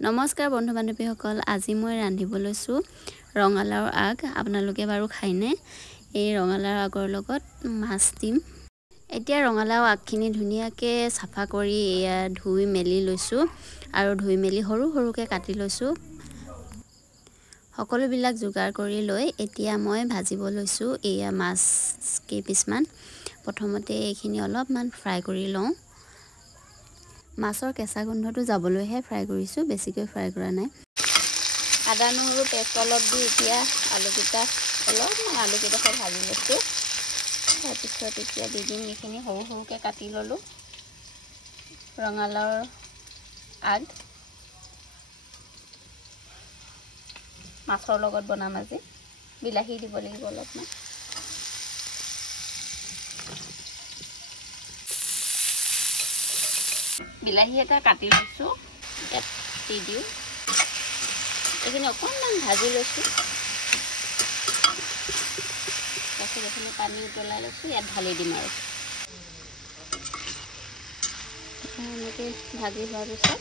নমস্কাৰ বন্ধু বান্ধৱীসকল, আজি মই ৰান্ধিব লৈছো ৰঙালাওৰ আগ। আপোনালোকে বাৰু খায়নে? এই ৰঙালাওৰ আগৰ লগত মাছ দিম। এতিয়া ৰঙালাও আগখিনি ধুনীয়াকৈ চাফা কৰি ধুই মেলি লৈছো আৰু ধুই মেলি সৰু সৰুকৈ কাটি লৈছো। সকলোবিলাক যোগাৰ কৰি লৈ এতিয়া মই ভাজিব লৈছো মাছ কেইপিছমান। প্ৰথমতে এইখিনি অলপমান ফ্ৰাই কৰি লওঁ। মাছৰ কেঁচা গোন্ধটো যাবলৈহে ফ্ৰাই কৰিছোঁ, বেছিকৈ ফ্ৰাই কৰা নাই। আদা নহৰু পেষ্ট অলপ দি এতিয়া আলুকেইটা ভাজি লৈছোঁ। তাৰপিছত এতিয়া দি দিম এইখিনি সৰু সৰুকৈ কাটি ল'লোঁ ৰঙালাওৰ আগ। মাছৰ লগত বনাম আজি। বিলাহী দিব লাগিব অলপমান। বিলাহী এটা কাটি লৈছোঁ, ইয়াত দি দিওঁ। এইখিনি অকণমান ভাজি লৈছোঁ। তাৰপিছত এইখিনি পানী উতলাই লৈছোঁ, ইয়াত ঢালি দিম আৰু এনেকৈ ভাজি হোৱাৰ পিছত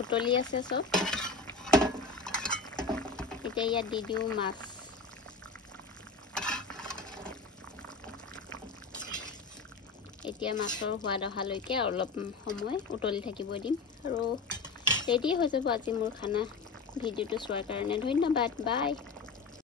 উতলি আছে চব। এতিয়া ইয়াত দি দিওঁ মাছ। এতিয়া মাছৰ সোৱাদ অহালৈকে অলপ সময় উতলি থাকিব দিম আৰু ৰেডি হৈ যাব আজি মোৰ খানা। ভিডিঅ'টো চোৱাৰ কাৰণে ধন্যবাদ। বাই।